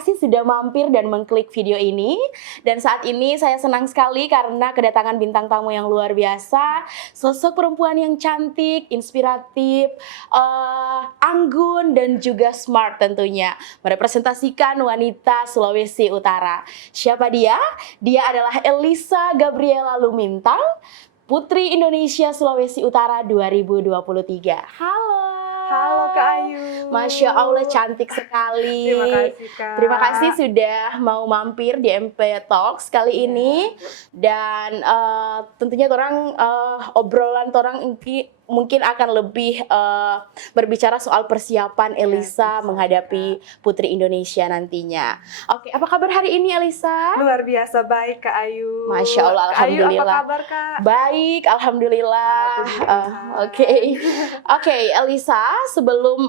kasih sudah mampir dan mengklik video ini. Dan saat ini saya senang sekali karena kedatangan bintang tamu yang luar biasa, sosok perempuan yang cantik, inspiratif, anggun dan juga smart tentunya, merepresentasikan wanita Sulawesi Utara. Siapa dia? Dia adalah Elisa Gabriela Lumintang, Putri Indonesia Sulawesi Utara 2023. Halo. Halo Kak Ayu. Masya Allah cantik sekali. Terima kasih Kak. Terima kasih sudah mau mampir di MP Talks kali ini. Dan tentunya orang obrolan orang mungkin akan lebih berbicara soal persiapan Elisa menghadapi Putri Indonesia nantinya. Oke, apa kabar hari ini Elisa? Luar biasa baik Kak Ayu. Masya Allah, alhamdulillah. Ayu, apa kabar Kak? Baik, alhamdulillah. Oke, Elisa, sebelum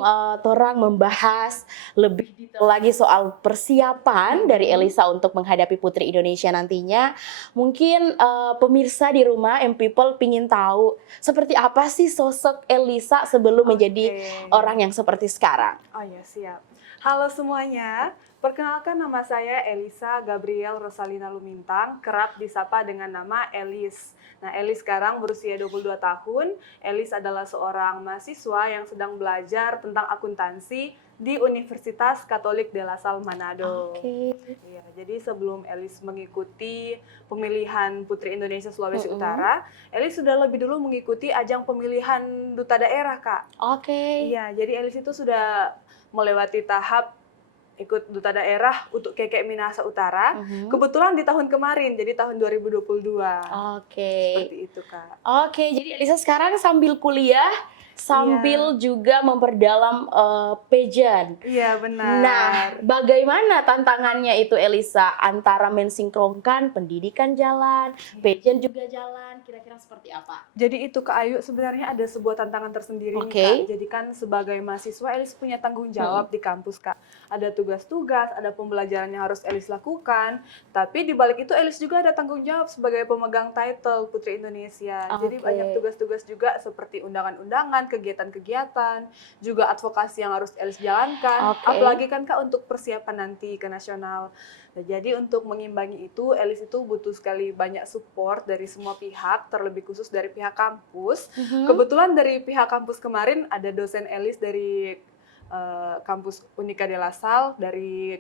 orang membahas lebih detail lagi soal persiapan dari Elisa untuk menghadapi Putri Indonesia nantinya, mungkin pemirsa di rumah M-People pingin tahu seperti apa sih sosok Elisa sebelum menjadi orang yang seperti sekarang. Oh ya, siap. Halo semuanya, perkenalkan nama saya Elisa Gabriel Rosalina Lumintang, kerap disapa dengan nama Elis. Nah, Elis sekarang berusia 22 tahun. Elis adalah seorang mahasiswa yang sedang belajar tentang akuntansi di Universitas Katolik de la Salle Manado. Ya, jadi sebelum Elis mengikuti pemilihan Putri Indonesia Sulawesi Utara, Elis sudah lebih dulu mengikuti ajang pemilihan duta daerah, Kak. Iya, jadi Elis itu sudah melewati tahap ikut duta daerah untuk KKM Minahasa Utara. Kebetulan di tahun kemarin, jadi tahun 2022. Seperti itu, Kak. Jadi Elisa sekarang sambil kuliah, sambil juga memperdalam pageant. Iya, benar. Nah, bagaimana tantangannya itu Elisa antara mensinkronkan pendidikan jalan, pageant juga jalan, kira-kira seperti apa? Jadi itu Kak Ayu, sebenarnya ada sebuah tantangan tersendiri nih, Kak. Jadi kan sebagai mahasiswa Elis punya tanggung jawab di kampus, Kak. Ada tugas-tugas, ada pembelajaran yang harus Elis lakukan. Tapi di balik itu Elis juga ada tanggung jawab sebagai pemegang title Putri Indonesia. Jadi banyak tugas-tugas juga seperti undangan-undangan, kegiatan-kegiatan, juga advokasi yang harus Elis jalankan. Apalagi kan Kak untuk persiapan nanti ke nasional. Nah, jadi untuk mengimbangi itu, Elis itu butuh sekali banyak support dari semua pihak, terlebih khusus dari pihak kampus. Kebetulan dari pihak kampus kemarin ada dosen Elis dari kampus Unika de la Salle, dari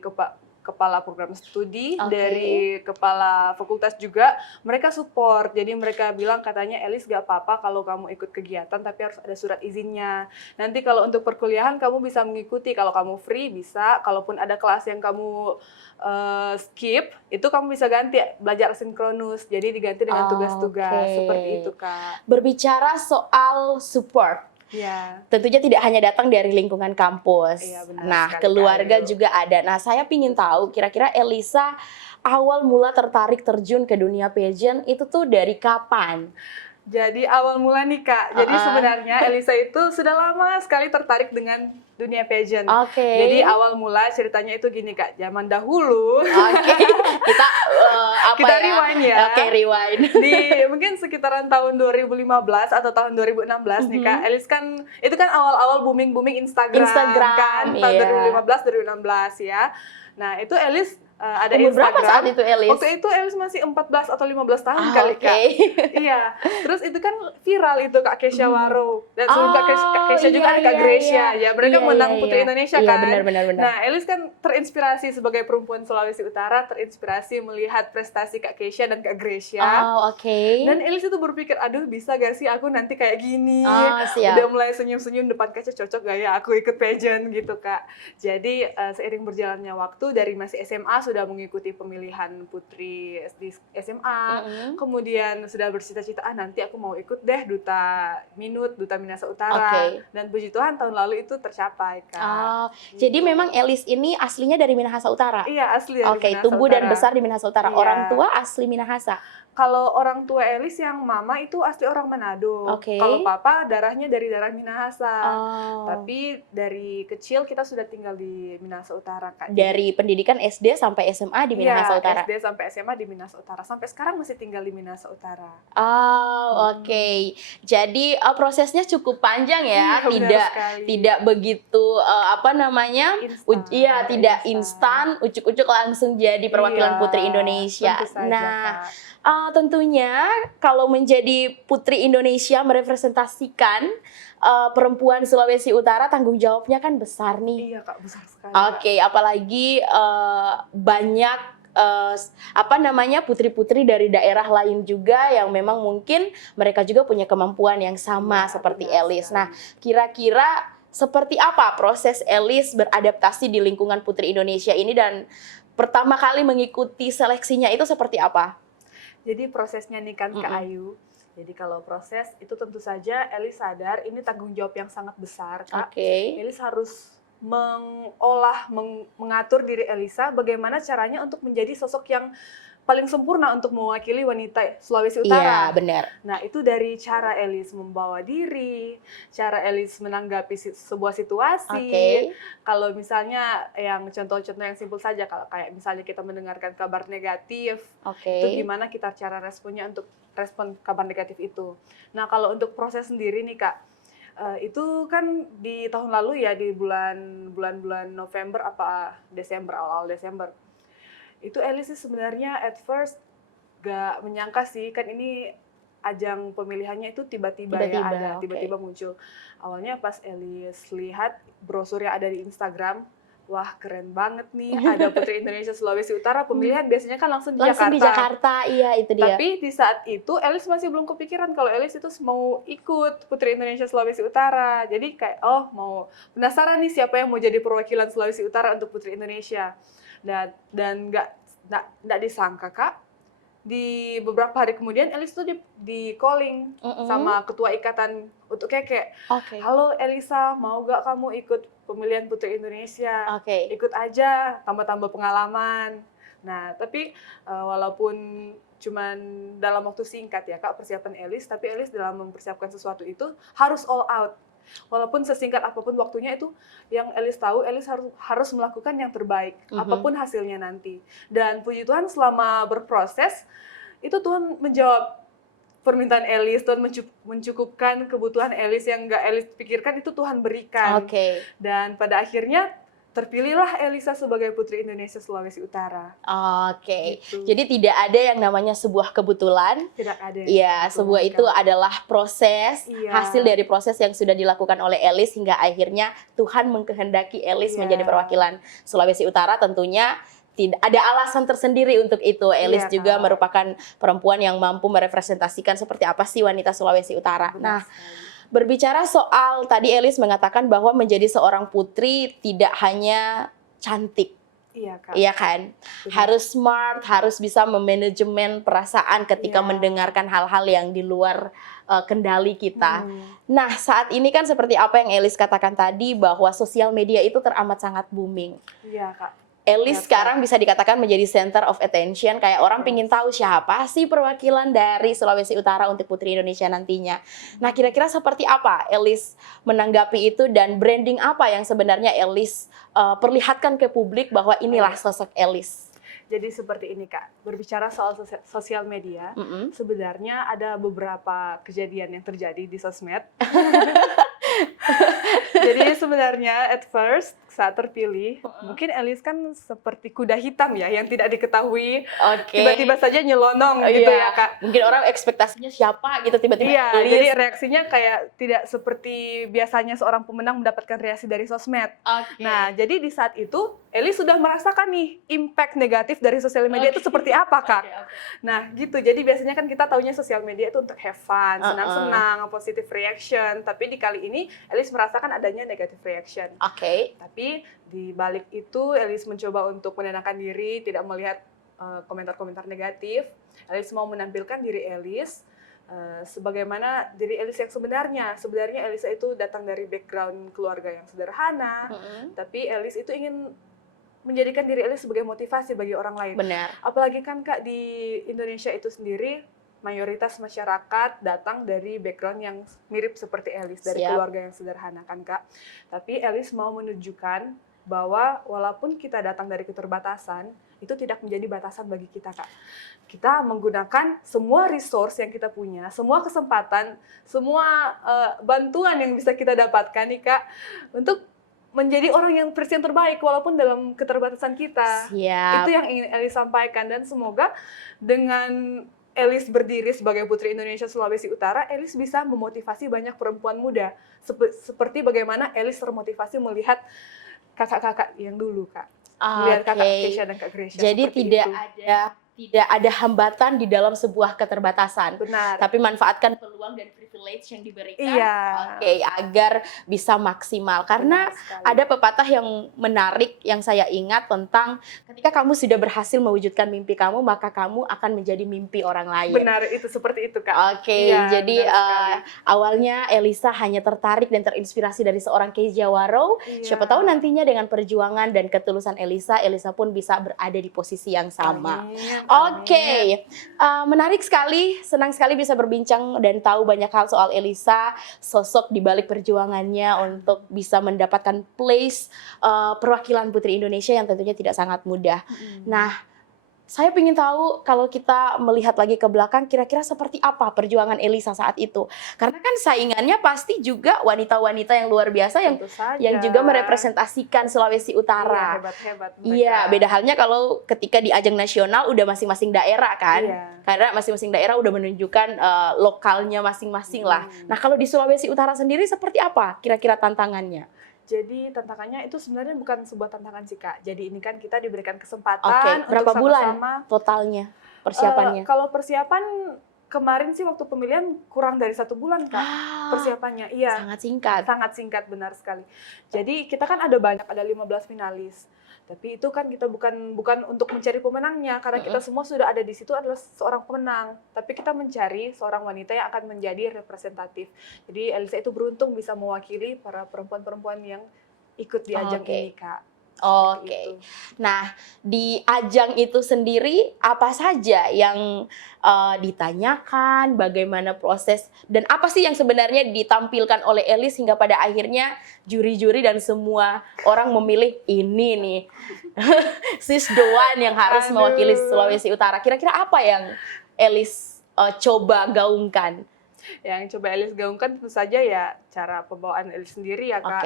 kepala program studi, dari kepala fakultas juga, mereka support. Jadi mereka bilang katanya Elis gak apa-apa kalau kamu ikut kegiatan tapi harus ada surat izinnya. Nanti kalau untuk perkuliahan kamu bisa mengikuti, kalau kamu free bisa, kalaupun ada kelas yang kamu skip, itu kamu bisa ganti belajar sinkronus, jadi diganti dengan tugas-tugas seperti itu Kak. Berbicara soal support, tentunya tidak hanya datang dari lingkungan kampus. Nah, keluarga juga ada. Nah, saya ingin tahu kira-kira Elisa awal mula tertarik terjun ke dunia pageant itu tuh dari kapan? Jadi awal mula nih Kak, jadi sebenarnya Elisa itu sudah lama sekali tertarik dengan dunia pageant. Jadi awal mula ceritanya itu gini Kak, zaman dahulu. Kita rewind ya. Rewind. Di mungkin sekitaran tahun 2015 atau tahun 2016 nih Kak, Elis kan itu kan awal-awal booming Instagram kan, tahun 2015 2016 ya. Nah, itu Elis ada umur Instagram. Berapa saat itu Elis? Waktu itu Elis masih 14 atau 15 tahun kali Kak. Iya. Terus itu kan viral itu Kak Kesha Waro. Dan sebelum Kak Kesha juga ada Kak Gracia. Ya, mereka menang Putri Indonesia kan. Benar. Nah, Elis kan terinspirasi sebagai perempuan Sulawesi Utara, terinspirasi melihat prestasi Kak Kesha dan Kak Gracia. Dan Elis itu berpikir, aduh bisa gak sih aku nanti kayak gini. Udah mulai senyum-senyum depan kaca, cocok gak ya aku ikut pageant gitu Kak. Jadi seiring berjalannya waktu dari masih SMA sudah mengikuti pemilihan putri di SMA, kemudian sudah bercita-cita nanti aku mau ikut deh duta Minahasa Utara, dan puji Tuhan tahun lalu itu tercapai Kak. Jadi memang Elis ini aslinya dari Minahasa Utara? Iya, asli dari Minahasa Utara. Tumbuh dan besar di Minahasa Utara. Orang tua asli Minahasa? Kalau orang tua Elis yang mama itu asli orang Manado. Oke. Kalau papa darahnya dari darah Minahasa. Oh. Tapi dari kecil kita sudah tinggal di Minahasa Utara, Kak. Dari pendidikan SD sampai SMA di Minahasa Utara? SD sampai SMA di Minahasa Utara. Sampai sekarang masih tinggal di Minahasa Utara. Oh, oke. Jadi prosesnya cukup panjang ya, Iya, benar sekali. tidak begitu apa namanya? Instan, tidak instan, ujuk-ujuk langsung jadi perwakilan Iya, Putri Indonesia. tentu saja, Nah, Kak. tentunya kalau menjadi Putri Indonesia merepresentasikan perempuan Sulawesi Utara, tanggung jawabnya kan besar nih. Iya, Kak, besar sekali. Oke, apalagi banyak apa namanya putri-putri dari daerah lain juga yang memang mungkin mereka juga punya kemampuan yang sama Iya, seperti benar Elis. sekali. Nah, kira-kira seperti apa proses Elis beradaptasi di lingkungan Putri Indonesia ini dan pertama kali mengikuti seleksinya itu seperti apa? Jadi prosesnya nih kan, Kak Ayu. Jadi kalau proses itu tentu saja Elis sadar ini tanggung jawab yang sangat besar, Kak. Oke. Elis harus mengatur diri Elisa bagaimana caranya untuk menjadi sosok yang paling sempurna untuk mewakili wanita Sulawesi Utara. Iya, benar. Nah, itu dari cara Elis membawa diri, cara Elis menanggapi sebuah situasi. Oke. Kalau misalnya yang contoh-contoh yang simpel saja, kalau kayak misalnya kita mendengarkan kabar negatif, Oke. itu gimana kita cara responnya untuk respon kabar negatif itu. Nah, kalau untuk proses sendiri nih, Kak, itu kan di tahun lalu ya, di bulan-bulan November apa Desember, awal Desember. Itu Elis sih sebenarnya at first gak menyangka sih, kan ini ajang pemilihannya itu tiba-tiba ya ada, tiba-tiba muncul. Awalnya pas Elis lihat brosur yang ada di Instagram, wah keren banget nih, ada Putri Indonesia Sulawesi Utara, pemilihan biasanya kan langsung di Jakarta. Langsung di Jakarta, iya itu dia. Tapi di saat itu Elis masih belum kepikiran kalau Elis itu mau ikut Putri Indonesia Sulawesi Utara. Jadi kayak mau penasaran nih siapa yang mau jadi perwakilan Sulawesi Utara untuk Putri Indonesia. Dan nggak disangka, Kak, di beberapa hari kemudian Elis tuh di calling sama ketua ikatan untuk Keke. Halo Elisa, mau gak kamu ikut pemilihan Putri Indonesia? Ikut aja, tambah-tambah pengalaman. Nah, tapi walaupun cuman dalam waktu singkat ya, Kak, persiapan Elis, tapi Elis dalam mempersiapkan sesuatu itu harus all out. Walaupun sesingkat apapun waktunya, itu yang Elis tahu, Elis harus melakukan yang terbaik, apapun hasilnya nanti. Dan puji Tuhan selama berproses, itu Tuhan menjawab permintaan Elis, Tuhan mencukupkan kebutuhan Elis yang nggak Elis pikirkan, itu Tuhan berikan. Dan pada akhirnya terpilihlah Elisa sebagai Putri Indonesia Sulawesi Utara. Gitu. Jadi tidak ada yang namanya sebuah kebetulan. Tidak ada. Iya, sebuah itu adalah proses, hasil dari proses yang sudah dilakukan oleh Elis hingga akhirnya Tuhan mengkehendaki Elis menjadi perwakilan Sulawesi Utara. Tentunya tidak ada alasan tersendiri untuk itu. Elis juga merupakan perempuan yang mampu merepresentasikan seperti apa sih wanita Sulawesi Utara. Nah, berbicara soal tadi Elis mengatakan bahwa menjadi seorang putri tidak hanya cantik. Iya, Kak. Iya kan? Benar. Harus smart, harus bisa memanajemen perasaan ketika mendengarkan hal-hal yang di luar kendali kita. Nah, saat ini kan seperti apa yang Elis katakan tadi, bahwa sosial media itu teramat sangat booming. Iya, Kak. Elis sekarang bisa dikatakan menjadi center of attention, kayak orang pingin tahu siapa sih perwakilan dari Sulawesi Utara untuk Putri Indonesia nantinya. Nah, kira-kira seperti apa Elis menanggapi itu dan branding apa yang sebenarnya Elis perlihatkan ke publik bahwa inilah sosok Elis? Jadi seperti ini, Kak, berbicara soal sosial media, sebenarnya ada beberapa kejadian yang terjadi di sosmed. Jadi sebenarnya at first saat terpilih, mungkin Elis kan seperti kuda hitam ya, yang tidak diketahui, tiba-tiba saja nyelonong gitu ya, Kak. Mungkin orang ekspektasinya siapa gitu tiba-tiba. Iya, jadi reaksinya kayak tidak seperti biasanya seorang pemenang mendapatkan reaksi dari sosmed. Nah, jadi di saat itu Elis sudah merasakan nih impact negatif dari sosial media itu seperti apa, Kak. Nah, gitu. Jadi biasanya kan kita taunya sosial media itu untuk have fun, senang-senang, positive reaction. Tapi di kali ini Elis merasakan adanya negative reaction. Tapi di balik itu Elis mencoba untuk menenangkan diri, tidak melihat komentar-komentar negatif. Elis mau menampilkan diri Elis sebagaimana diri Elis yang sebenarnya. Sebenarnya Elisa itu datang dari background keluarga yang sederhana, tapi Elis itu ingin menjadikan diri Elis sebagai motivasi bagi orang lain. Benar. Apalagi kan Kak, di Indonesia itu sendiri mayoritas masyarakat datang dari background yang mirip seperti Elis, dari keluarga yang sederhana kan Kak. Tapi Elis mau menunjukkan bahwa walaupun kita datang dari keterbatasan, itu tidak menjadi batasan bagi kita Kak. Kita menggunakan semua resource yang kita punya, semua kesempatan, semua bantuan yang bisa kita dapatkan nih Kak, untuk menjadi orang yang versi yang terbaik walaupun dalam keterbatasan kita. Itu yang ingin Elis sampaikan, dan semoga dengan Elis berdiri sebagai Putri Indonesia Sulawesi Utara, Elis bisa memotivasi banyak perempuan muda. Seperti bagaimana Elis termotivasi melihat kakak-kakak yang dulu, Kak. Melihat kakak Keisha dan Kak Gracia. Jadi tidak ada hambatan di dalam sebuah keterbatasan. Benar. Tapi manfaatkan peluang dan privilege yang diberikan. Agar bisa maksimal. Karena ada pepatah yang menarik yang saya ingat tentang ketika kamu sudah berhasil mewujudkan mimpi kamu, maka kamu akan menjadi mimpi orang lain. Benar, itu seperti itu Kak. Jadi awalnya Elisa hanya tertarik dan terinspirasi dari seorang Keisha Waro. Siapa tahu nantinya dengan perjuangan dan ketulusan Elisa pun bisa berada di posisi yang sama. Menarik sekali, senang sekali bisa berbincang dan tahu banyak hal soal Elisa, sosok di balik perjuangannya untuk bisa mendapatkan place perwakilan Putri Indonesia yang tentunya tidak sangat mudah. Nah, saya ingin tahu kalau kita melihat lagi ke belakang, kira-kira seperti apa perjuangan Elisa saat itu? Karena kan saingannya pasti juga wanita-wanita yang luar biasa yang juga merepresentasikan Sulawesi Utara. Hebat-hebat. Iya, beda halnya kalau ketika di ajang nasional udah masing-masing daerah kan. Karena masing-masing daerah udah menunjukkan lokalnya masing-masing lah. Nah, kalau di Sulawesi Utara sendiri seperti apa kira-kira tantangannya? Jadi tantangannya itu sebenarnya bukan sebuah tantangan sih Kak. Jadi ini kan kita diberikan kesempatan Berapa untuk bulan sama-sama totalnya persiapannya? Kalau persiapan kemarin sih waktu pemilihan kurang dari 1 bulan Kak persiapannya. Iya. Sangat singkat. Sangat singkat, benar sekali. Jadi kita kan ada 15 finalis. Tapi itu kan kita bukan untuk mencari pemenangnya, karena kita semua sudah ada di situ adalah seorang pemenang. Tapi kita mencari seorang wanita yang akan menjadi representatif. Jadi Elisa itu beruntung bisa mewakili para perempuan-perempuan yang ikut di ajang ini, Kak. Nah, di ajang itu sendiri apa saja yang ditanyakan, bagaimana proses, dan apa sih yang sebenarnya ditampilkan oleh Elis hingga pada akhirnya juri-juri dan semua orang memilih ini nih, sis the one yang harus mewakili Sulawesi Utara. Kira-kira apa yang Elis coba gaungkan? Yang coba Elis gaungkan tentu saja ya cara pembawaan Elis sendiri ya Kak.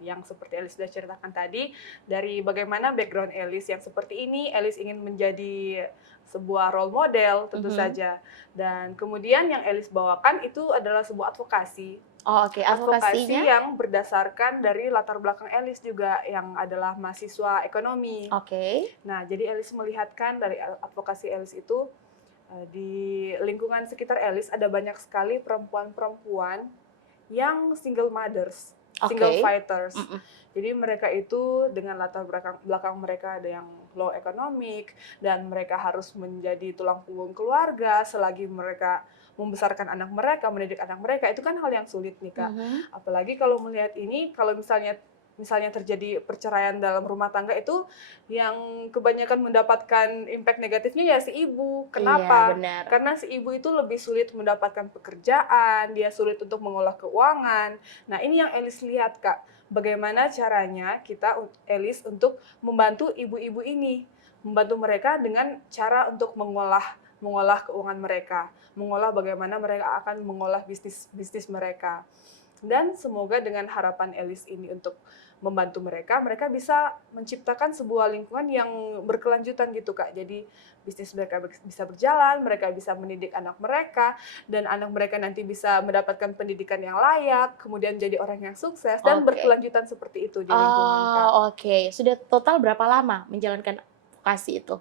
Yang seperti Elis sudah ceritakan tadi, dari bagaimana background Elis yang seperti ini, Elis ingin menjadi sebuah role model tentu saja. Dan kemudian yang Elis bawakan itu adalah sebuah advokasi. Advokasi yang berdasarkan dari latar belakang Elis juga yang adalah mahasiswa ekonomi. Nah, jadi Elis melihatkan dari advokasi Elis itu di lingkungan sekitar Elis ada banyak sekali perempuan-perempuan yang single mothers, single fighters. Jadi mereka itu dengan latar belakang mereka ada yang low economic dan mereka harus menjadi tulang punggung keluarga selagi mereka membesarkan anak mereka, mendidik anak mereka, itu kan hal yang sulit nih Kak. Apalagi kalau melihat ini, kalau misalnya terjadi perceraian dalam rumah tangga itu yang kebanyakan mendapatkan impact negatifnya ya si ibu. Kenapa? Karena si ibu itu lebih sulit mendapatkan pekerjaan, dia sulit untuk mengolah keuangan. Nah, ini yang Elis lihat Kak, bagaimana caranya kita Elis untuk membantu ibu-ibu ini, membantu mereka dengan cara untuk mengolah keuangan mereka, mengolah bagaimana mereka akan mengolah bisnis mereka. Dan semoga dengan harapan Elis ini untuk membantu mereka bisa menciptakan sebuah lingkungan yang berkelanjutan gitu Kak. Jadi bisnis mereka bisa berjalan, mereka bisa mendidik anak mereka, dan anak mereka nanti bisa mendapatkan pendidikan yang layak, kemudian jadi orang yang sukses, dan berkelanjutan seperti itu di lingkungan Kak. Sudah total berapa lama menjalankan advokasi itu?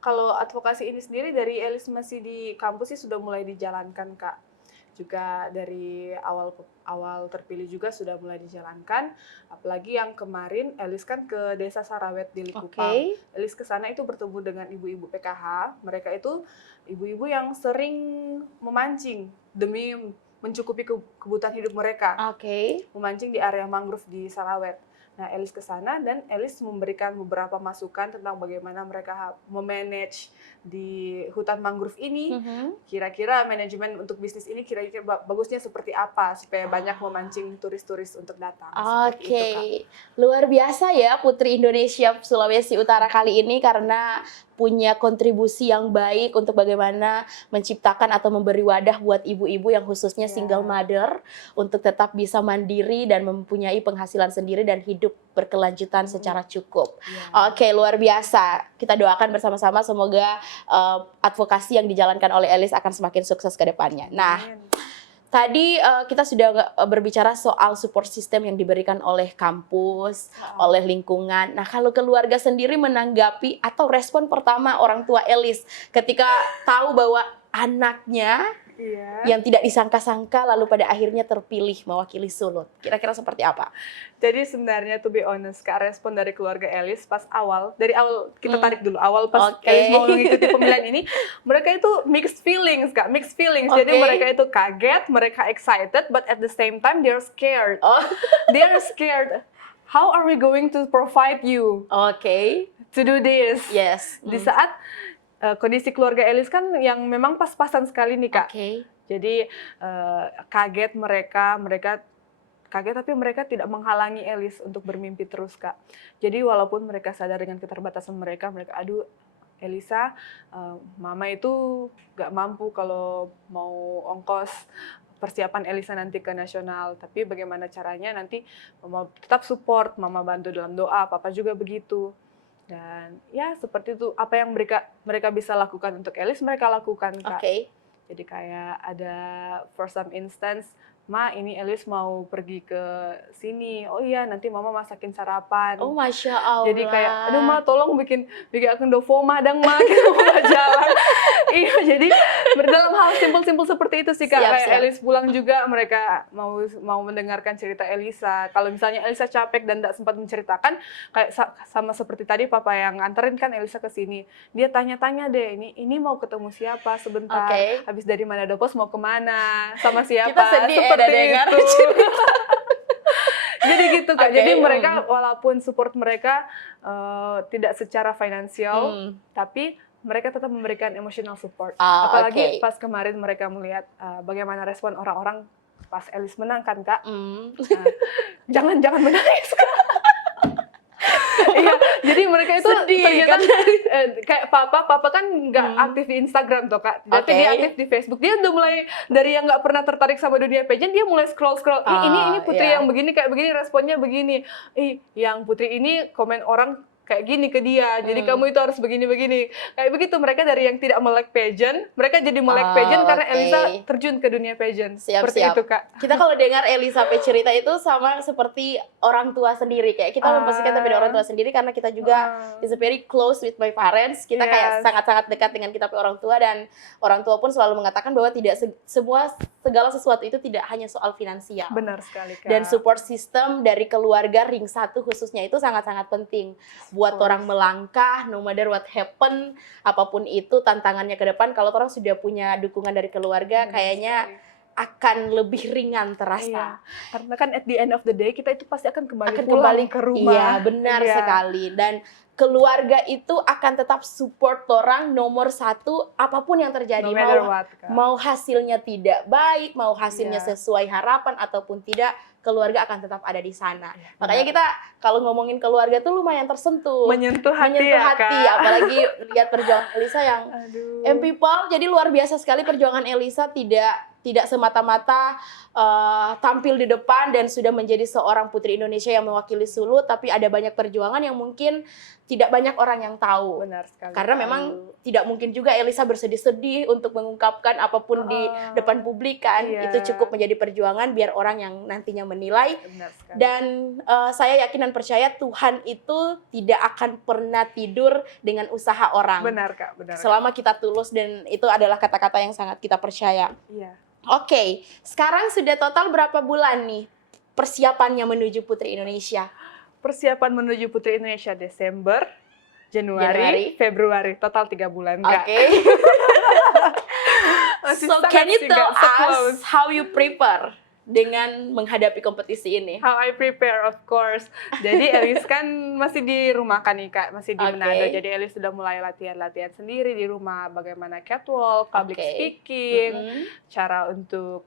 Kalau advokasi ini sendiri dari Elis masih di kampus sih sudah mulai dijalankan Kak. Juga dari awal terpilih juga sudah mulai dijalankan. Apalagi yang kemarin Elis kan ke Desa Sarawet di Likupang. Elis ke sana itu bertemu dengan ibu-ibu PKH. Mereka itu ibu-ibu yang sering memancing demi mencukupi kebutuhan hidup mereka. Memancing di area mangrove di Sarawet. Nah, Elis ke sana dan Elis memberikan beberapa masukan tentang bagaimana mereka memanage di hutan mangrove ini. Kira-kira manajemen untuk bisnis ini kira-kira bagusnya seperti apa supaya banyak memancing turis-turis untuk datang. Oke, luar biasa ya Putri Indonesia Sulawesi Utara kali ini karena punya kontribusi yang baik untuk bagaimana menciptakan atau memberi wadah buat ibu-ibu yang khususnya single mother untuk tetap bisa mandiri dan mempunyai penghasilan sendiri dan hidup berkelanjutan secara cukup. Oke, luar biasa. Kita doakan bersama-sama semoga advokasi yang dijalankan oleh Elis akan semakin sukses ke depannya. Nah, tadi kita sudah berbicara soal support system yang diberikan oleh kampus, oleh lingkungan. Nah, kalau keluarga sendiri menanggapi atau respon pertama orang tua Elis ketika tahu bahwa anaknya yang tidak disangka-sangka lalu pada akhirnya terpilih mewakili Sulut. Kira-kira seperti apa? Jadi sebenarnya to be honest, Kak, respon dari keluarga Elis pas dari awal kita tarik dulu, awal pas Elis mau mengikuti pemilihan ini, mereka itu mixed feelings, Kak, mixed feelings. Jadi mereka itu kaget, mereka excited, but at the same time they're scared. They're scared. How are we going to provide you to do this? Yes. Di saat kondisi keluarga Elis kan yang memang pas-pasan sekali nih, Kak. Jadi kaget mereka kaget tapi mereka tidak menghalangi Elis untuk bermimpi terus, Kak. Jadi walaupun mereka sadar dengan keterbatasan mereka, aduh Elisa, mama itu gak mampu kalau mau ongkos persiapan Elisa nanti ke nasional, tapi bagaimana caranya nanti mama tetap support, mama bantu dalam doa, papa juga begitu. Dan ya seperti itu, apa yang mereka bisa lakukan untuk Elis mereka lakukan, Kak. Jadi kayak ada for some instance, Ma, ini Elis mau pergi ke sini. Oh iya, nanti Mama masakin sarapan. Oh, Masya Allah. Jadi kayak, aduh Ma, tolong bikin akun dovo madang Ma, kita mau jalan. Iya, jadi dalam hal simpel-simpel seperti itu sih, Kak. Kayak Elis pulang juga, mereka mau mendengarkan cerita Elisa. Kalau misalnya Elisa capek dan tidak sempat menceritakan, kayak sama seperti tadi Papa yang nganterin kan Elisa ke sini. Dia tanya-tanya deh, ini mau ketemu siapa sebentar. Habis dari Manado Pos mau kemana, sama siapa. Kita sedih seperti itu. Jadi gitu, Kak. Jadi mereka walaupun support mereka tidak secara finansial, tapi mereka tetap memberikan emotional support. Apalagi pas kemarin mereka melihat bagaimana respon orang-orang pas Elis menang kan, Kak. Jangan menangis, Kak. Iya, jadi mereka itu ternyata kayak papa kan nggak aktif di Instagram tuh, Kak. Tapi dia aktif di Facebook. Dia udah mulai dari yang nggak pernah tertarik sama dunia pageant, dia mulai scroll. Ini Putri yang begini, kayak begini, responnya begini. Yang Putri ini komen orang kayak gini ke dia, jadi kamu itu harus begini-begini. Kayak begitu, mereka dari yang tidak melek pageant, mereka jadi melek pageant karena Elisa terjun ke dunia pageant. Seperti itu, Kak. Kita kalau dengar Elisa cerita itu sama seperti orang tua sendiri, kayak kita memposisikan tapi orang tua sendiri karena kita juga is very close with my parents. Kita kayak sangat-sangat dekat dengan kita orang tua, dan orang tua pun selalu mengatakan bahwa tidak segala sesuatu itu tidak hanya soal finansial. Benar sekali, Kak. Dan support system dari keluarga ring 1 khususnya itu sangat-sangat penting buat orang melangkah, no matter what happen, apapun itu tantangannya ke depan. Kalau orang sudah punya dukungan dari keluarga, kayaknya akan lebih ringan terasa. Karena kan at the end of the day kita itu pasti akan kembali ke rumah. Iya, benar sekali. Dan keluarga itu akan tetap support orang nomor 1 apapun yang terjadi. Mau hasilnya tidak baik, mau hasilnya sesuai harapan ataupun tidak, keluarga akan tetap ada di sana. Makanya kita kalau ngomongin keluarga tuh lumayan tersentuh. Menyentuh hati, Kak. Apalagi lihat perjuangan Elisa yang people. Jadi luar biasa sekali perjuangan Elisa, tidak semata-mata tampil di depan dan sudah menjadi seorang putri Indonesia yang mewakili Sulut, tapi ada banyak perjuangan yang mungkin tidak banyak orang yang tahu. Benar sekali. Karena memang tidak mungkin juga Elisa bersedih-sedih untuk mengungkapkan apapun di depan publik kan. Itu cukup menjadi perjuangan biar orang yang nantinya menilai. Dan saya yakin dan percaya Tuhan itu tidak akan pernah tidur dengan usaha orang. Benar, Kak. Benar. Selama kita tulus, dan itu adalah kata-kata yang sangat kita percaya. Oke, sekarang sudah total berapa bulan nih persiapannya menuju Putri Indonesia? Persiapan menuju Putri Indonesia Desember, Januari, Februari, total 3 bulan, Kak. So can you tell us how you prepare? dengan menghadapi kompetisi ini? How I prepare, of course. Jadi Elis kan masih di rumah kan nih Kak, masih di Manado. Jadi Elis sudah mulai latihan-latihan sendiri di rumah, bagaimana catwalk, public speaking, cara untuk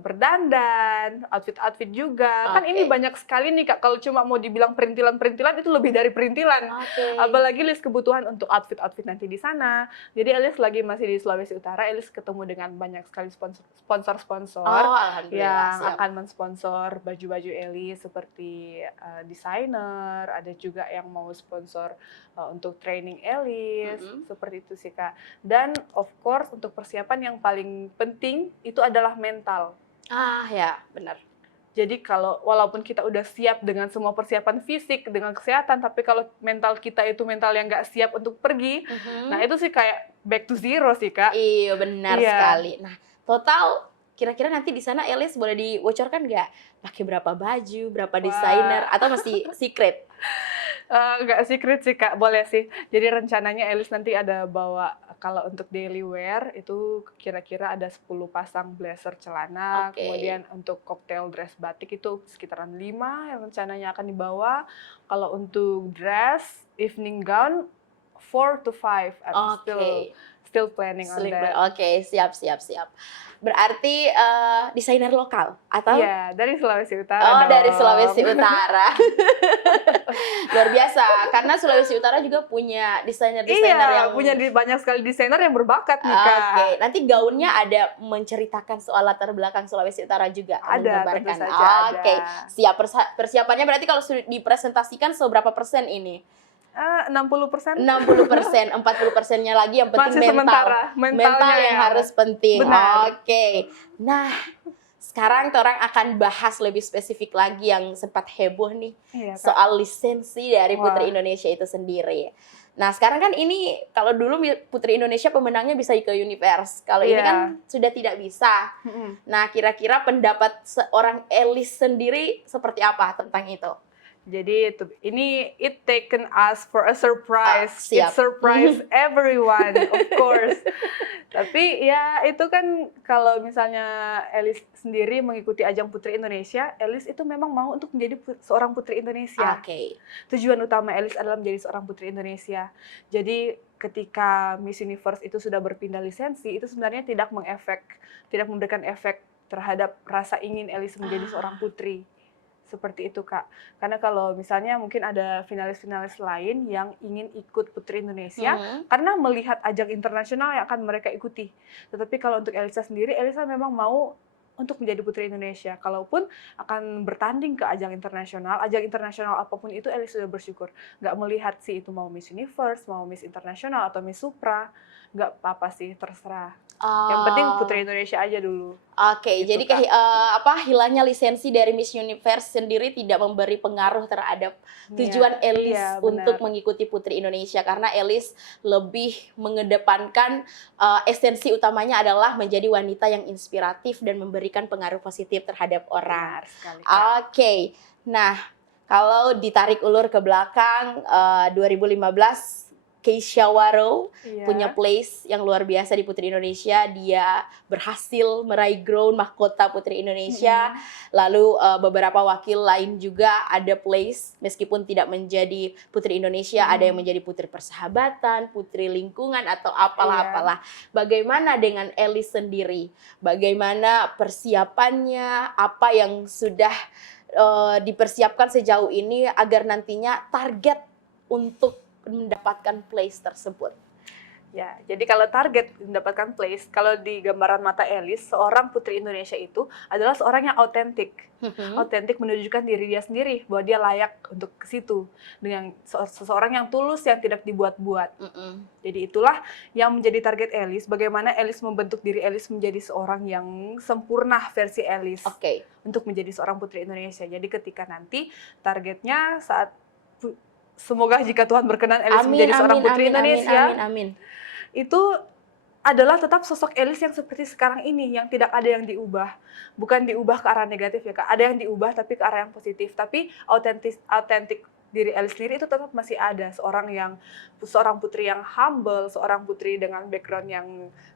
berdandan, outfit-outfit juga. Kan ini banyak sekali nih Kak, kalau cuma mau dibilang perintilan-perintilan itu lebih dari perintilan. Apalagi list kebutuhan untuk outfit-outfit nanti di sana. Jadi Elis lagi masih di Sulawesi Utara, Elis ketemu dengan banyak sekali sponsor-sponsor yang akan mensponsor baju-baju Elis seperti desainer, ada juga yang mau sponsor untuk training Elis, seperti itu sih Kak. Dan of course untuk persiapan yang paling penting itu adalah mental. Ya, benar. Jadi kalau walaupun kita udah siap dengan semua persiapan fisik, dengan kesehatan, tapi kalau mental kita itu mental yang nggak siap untuk pergi, nah itu sih kayak back to zero sih Kak. Iya, benar sekali. Nah, total kira-kira nanti di sana Elis boleh dibocorkan nggak? Pakai berapa baju, berapa desainer, atau masih secret? Nggak secret sih Kak, boleh sih. Jadi rencananya Elis nanti ada bawa, kalau untuk daily wear itu kira-kira ada 10 pasang blazer celana, kemudian untuk cocktail dress batik itu sekitaran 5 yang rencananya akan dibawa. Kalau untuk dress, evening gown, 4 to 5. Still planning on that. Siap. Berarti desainer lokal atau? Iya, dari Sulawesi Utara. Dari Sulawesi Utara. Luar biasa, karena Sulawesi Utara juga punya desainer-desainer yang punya banyak sekali desainer yang berbakat nih Kak. Nanti gaunnya ada menceritakan soal latar belakang Sulawesi Utara juga. Ada, tentu saja ada. Siap. Persiapannya berarti kalau sudah dipresentasikan seberapa persen ini? 60%. 60%, 40%-nya lagi yang penting mental yang harus penting. Nah, sekarang orang akan bahas lebih spesifik lagi yang sempat heboh nih, soal lisensi dari Putri Indonesia itu sendiri. Nah, sekarang kan ini kalau dulu Putri Indonesia pemenangnya bisa ke Universe, kalau ini kan sudah tidak bisa. Nah, kira-kira pendapat seorang Elis sendiri seperti apa tentang itu? Jadi it taken us for a surprise. It surprised everyone, of course. Tapi ya itu kan kalau misalnya Elis sendiri mengikuti ajang Putri Indonesia, Elis itu memang mau untuk menjadi seorang Putri Indonesia. Tujuan utama Elis adalah menjadi seorang Putri Indonesia. Jadi ketika Miss Universe itu sudah berpindah lisensi, itu sebenarnya tidak memberikan efek terhadap rasa ingin Elis menjadi seorang putri. Seperti itu Kak. Karena kalau misalnya mungkin ada finalis-finalis lain yang ingin ikut Putri Indonesia karena melihat ajang internasional yang akan mereka ikuti. Tetapi kalau untuk Elisa sendiri, Elisa memang mau untuk menjadi Putri Indonesia. Kalaupun akan bertanding ke ajang internasional apapun itu, Elisa sudah bersyukur. Nggak melihat sih itu mau Miss Universe, mau Miss Internasional atau Miss Supra, nggak apa-apa sih, terserah. Yang penting Putri Indonesia aja dulu. Gitu, jadi hilangnya lisensi dari Miss Universe sendiri tidak memberi pengaruh terhadap tujuan Elis untuk mengikuti Putri Indonesia, karena Elis lebih mengedepankan esensi utamanya adalah menjadi wanita yang inspiratif dan memberikan pengaruh positif terhadap orang. Nah, kalau ditarik ulur ke belakang, 2015 Keisha Waro punya place yang luar biasa di Putri Indonesia. Dia berhasil meraih crown mahkota Putri Indonesia. Lalu beberapa wakil lain juga ada place, meskipun tidak menjadi Putri Indonesia, ada yang menjadi Putri Persahabatan, Putri Lingkungan, atau apalah-apalah. Bagaimana dengan Elis sendiri? Bagaimana persiapannya? Apa yang sudah dipersiapkan sejauh ini agar nantinya target untuk mendapatkan place tersebut? Ya, jadi kalau target mendapatkan place, kalau di gambaran mata Elis, seorang Putri Indonesia itu adalah seorang yang autentik. Autentik menunjukkan diri dia sendiri, bahwa dia layak untuk ke situ. Dengan seseorang yang tulus, yang tidak dibuat-buat. Jadi itulah yang menjadi target Elis, bagaimana Elis membentuk diri Elis menjadi seorang yang sempurna versi Elis. Untuk menjadi seorang Putri Indonesia. Jadi ketika nanti targetnya saat semoga jika Tuhan berkenan Elis menjadi seorang Putri Indonesia, itu adalah tetap sosok Elis yang seperti sekarang ini, yang tidak ada yang diubah. Bukan diubah ke arah negatif ya Kak, ada yang diubah tapi ke arah yang positif. Tapi autentik diri Elis sendiri itu tetap masih ada seorang putri yang humble, seorang putri dengan background yang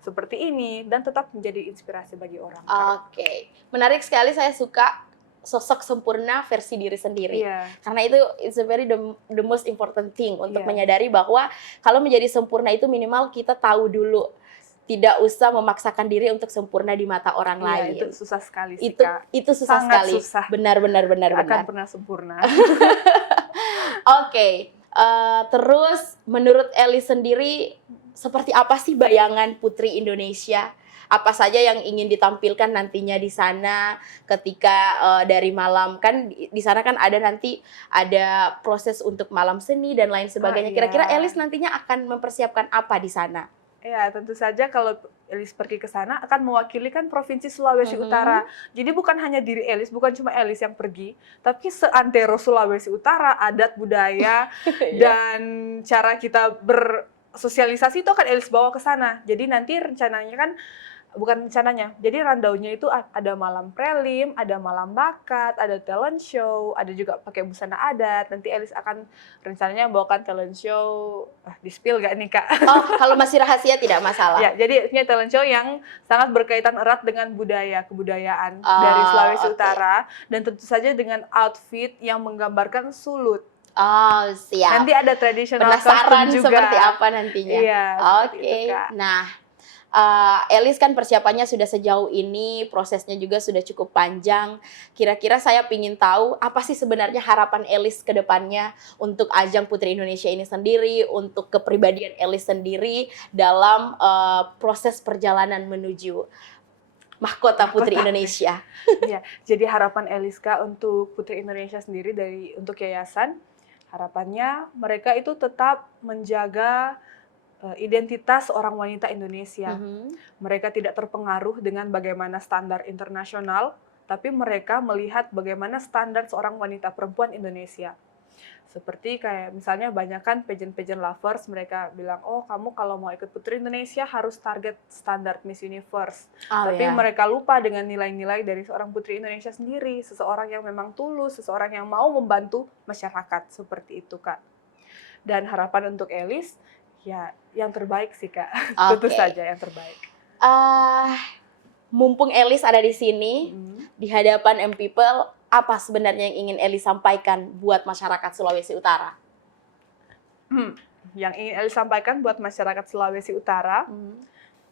seperti ini dan tetap menjadi inspirasi bagi orang. Oke. Menarik sekali, saya suka sosok sempurna versi diri sendiri. Iya. Karena itu it's a very the most important thing untuk Iya. menyadari bahwa kalau menjadi sempurna itu minimal kita tahu dulu. Tidak usah memaksakan diri untuk sempurna di mata orang Iya, lain. itu susah sekali sih, Itu Kak. susah Sangat sekali. susah. Benar. Akan pernah sempurna. Oke. Terus menurut Elis sendiri seperti apa sih bayangan Putri Indonesia? Apa saja yang ingin ditampilkan nantinya di sana ketika dari malam, kan di sana kan ada proses untuk malam seni dan lain sebagainya. iya. Kira-kira Elis nantinya akan mempersiapkan apa di sana? Ya, tentu saja kalau Elis pergi ke sana akan mewakili kan Provinsi Sulawesi Utara. Jadi bukan hanya diri Elis, bukan cuma Elis yang pergi, tapi seantero Sulawesi Utara, adat, budaya, dan cara kita bersosialisasi itu akan Elis bawa ke sana. Jadi nanti rencananya kan, bukan rencananya, jadi rundownya itu ada malam prelim, ada malam bakat, ada talent show, ada juga pakai busana adat. Nanti Elis akan rencananya bawakan talent show, di-spill gak nih Kak? Oh, kalau masih rahasia tidak masalah. Ya, jadi ini talent show yang sangat berkaitan erat dengan kebudayaan dari Sulawesi Utara, dan tentu saja dengan outfit yang menggambarkan sulut. Oh, siap. Nanti ada traditional penasaran costume juga. seperti apa nantinya. Iya, Oke. Nah, Elis kan persiapannya sudah sejauh ini, prosesnya juga sudah cukup panjang. Kira-kira saya ingin tahu apa sih sebenarnya harapan Elis ke depannya untuk ajang Putri Indonesia ini sendiri, untuk kepribadian Elis sendiri dalam proses perjalanan menuju mahkota Putri Indonesia. Ya, jadi harapan Eliska untuk Putri Indonesia sendiri untuk yayasan, harapannya mereka itu tetap menjaga identitas seorang wanita Indonesia. Mereka tidak terpengaruh dengan bagaimana standar internasional, tapi mereka melihat bagaimana standar seorang wanita perempuan Indonesia. Seperti kayak misalnya banyak kan pageant lovers, mereka bilang, oh kamu kalau mau ikut Putri Indonesia harus target standar Miss Universe. Tapi mereka lupa dengan nilai-nilai dari seorang Putri Indonesia sendiri, seseorang yang memang tulus, seseorang yang mau membantu masyarakat, seperti itu Kak. Dan harapan untuk Elis, ya, yang terbaik sih Kak. Tentu saja yang terbaik. Mumpung Elis ada di sini, di hadapan M-People, apa sebenarnya yang ingin Elis sampaikan buat masyarakat Sulawesi Utara? Yang ingin Elis sampaikan buat masyarakat Sulawesi Utara,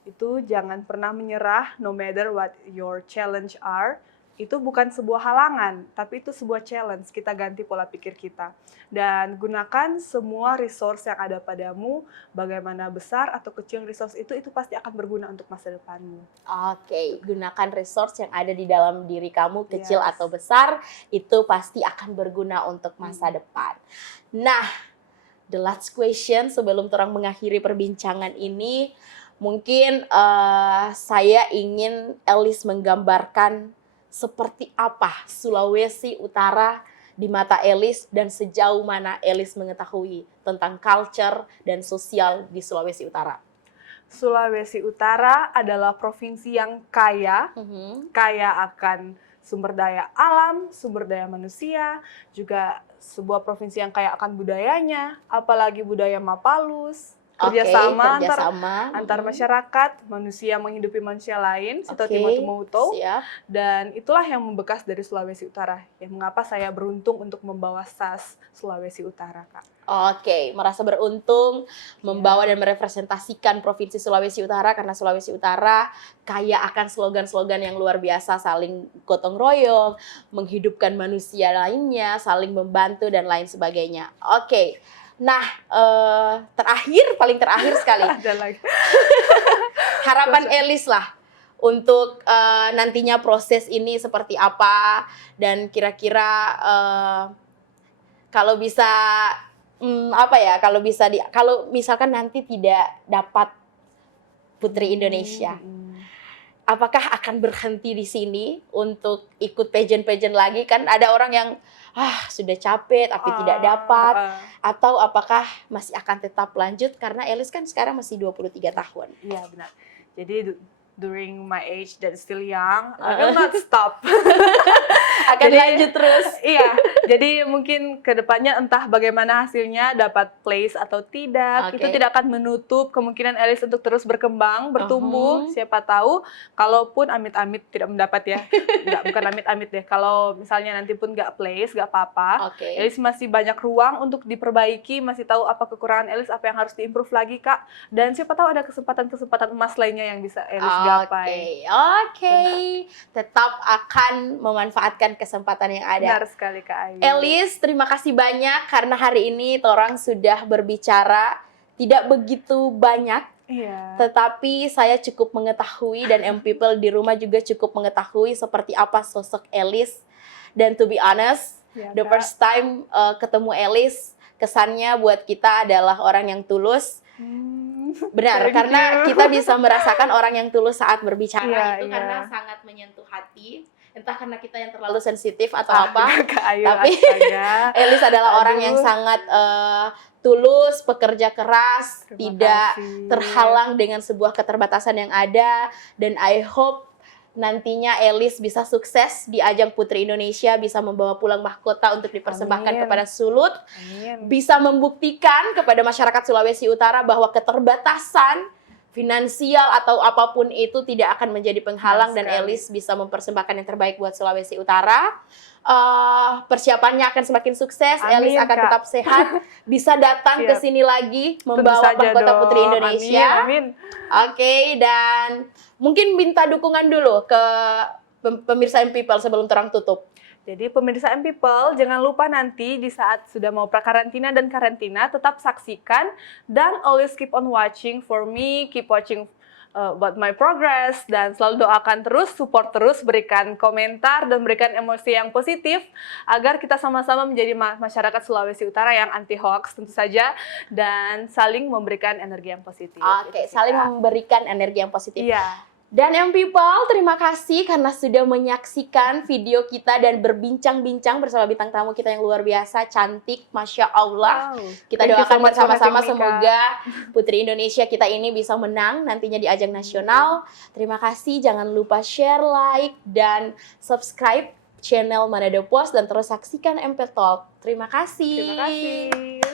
itu jangan pernah menyerah, no matter what your challenge are. Itu bukan sebuah halangan, tapi itu sebuah challenge. Kita ganti pola pikir kita. Dan gunakan semua resource yang ada padamu, bagaimana besar atau kecil resource itu pasti akan berguna untuk masa depanmu. Oke, gunakan resource yang ada di dalam diri kamu, kecil atau besar, itu pasti akan berguna untuk masa depan. Nah, the last question sebelum orang mengakhiri perbincangan ini, mungkin saya ingin Elis menggambarkan seperti apa Sulawesi Utara di mata Elis dan sejauh mana Elis mengetahui tentang culture dan sosial di Sulawesi Utara. Sulawesi Utara adalah provinsi yang kaya akan sumber daya alam, sumber daya manusia, juga sebuah provinsi yang kaya akan budayanya, apalagi budaya Mapalus. Kerjasama antar masyarakat, manusia menghidupi manusia lain, Sitotimotumuto, dan itulah yang membekas dari Sulawesi Utara. Yang mengapa saya beruntung untuk membawa SAS Sulawesi Utara, Kak. Oke, merasa beruntung membawa dan merepresentasikan Provinsi Sulawesi Utara karena Sulawesi Utara kaya akan slogan-slogan yang luar biasa, saling gotong royong, menghidupkan manusia lainnya, saling membantu dan lain sebagainya. Oke. Nah, paling terakhir sekali, harapan Elis lah untuk nantinya proses ini seperti apa, dan kira-kira kalau bisa kalau misalkan nanti tidak dapat Putri Indonesia, apakah akan berhenti di sini untuk ikut pageant lagi? Kan ada orang yang sudah capek tapi tidak dapat, atau apakah masih akan tetap lanjut karena Elis kan sekarang masih 23 tahun. Iya benar. Jadi during my age that still young, I will not stop. Akan lanjut terus. Iya, jadi mungkin kedepannya entah bagaimana hasilnya, dapat place atau tidak, itu tidak akan menutup kemungkinan Elis untuk terus berkembang, bertumbuh. Siapa tahu, kalaupun amit-amit tidak mendapat ya, bukan amit-amit deh. Kalau misalnya nanti pun nggak place, nggak apa-apa. Elis masih banyak ruang untuk diperbaiki, masih tahu apa kekurangan Elis, apa yang harus diimprove lagi Kak. Dan siapa tahu ada kesempatan-kesempatan emas lainnya yang bisa Elis gapai. Tetap akan memanfaatkan kesempatan yang ada. Benar sekali Kak Ayu. Elis, terima kasih banyak karena hari ini Torang sudah berbicara tidak begitu banyak, tetapi saya cukup mengetahui dan M-People di rumah juga cukup mengetahui seperti apa sosok Elis. Dan to be honest, the first time ketemu Elis, kesannya buat kita adalah orang yang tulus. Benar, karena kita bisa merasakan orang yang tulus saat berbicara itu karena sangat menyentuh hati. Entah karena kita yang terlalu sensitif atau apa, tapi Elis adalah orang yang sangat tulus, pekerja keras, tidak terhalang dengan sebuah keterbatasan yang ada. Dan I hope nantinya Elis bisa sukses di ajang Putri Indonesia, bisa membawa pulang mahkota untuk dipersembahkan kepada Sulut, bisa membuktikan kepada masyarakat Sulawesi Utara bahwa keterbatasan finansial atau apapun itu tidak akan menjadi penghalang dan Elis bisa mempersembahkan yang terbaik buat Sulawesi Utara. Persiapannya akan semakin sukses, Elis akan tetap sehat, bisa datang ke sini lagi membawa mahkota Putri Indonesia. Dan mungkin minta dukungan dulu ke pemirsa M-People sebelum Torang tutup. Jadi pemirsa M-People, jangan lupa nanti di saat sudah mau prakarantina dan karantina, tetap saksikan dan always keep on watching for me, keep watching about my progress, dan selalu doakan terus, support terus, berikan komentar dan berikan emosi yang positif agar kita sama-sama menjadi masyarakat Sulawesi Utara yang anti hoax tentu saja dan saling memberikan energi yang positif. Saling memberikan energi yang positif. Dan M-People, terima kasih karena sudah menyaksikan video kita dan berbincang-bincang bersama bintang tamu kita yang luar biasa, cantik, Masya Allah. Kita doakan bersama-sama semoga Putri Indonesia kita ini bisa menang nantinya di ajang nasional. Terima kasih, jangan lupa share, like, dan subscribe channel Manado Post dan terus saksikan MP Talk. Terima kasih. Terima kasih.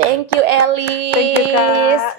Thank you, Elis. Thank you, Kak.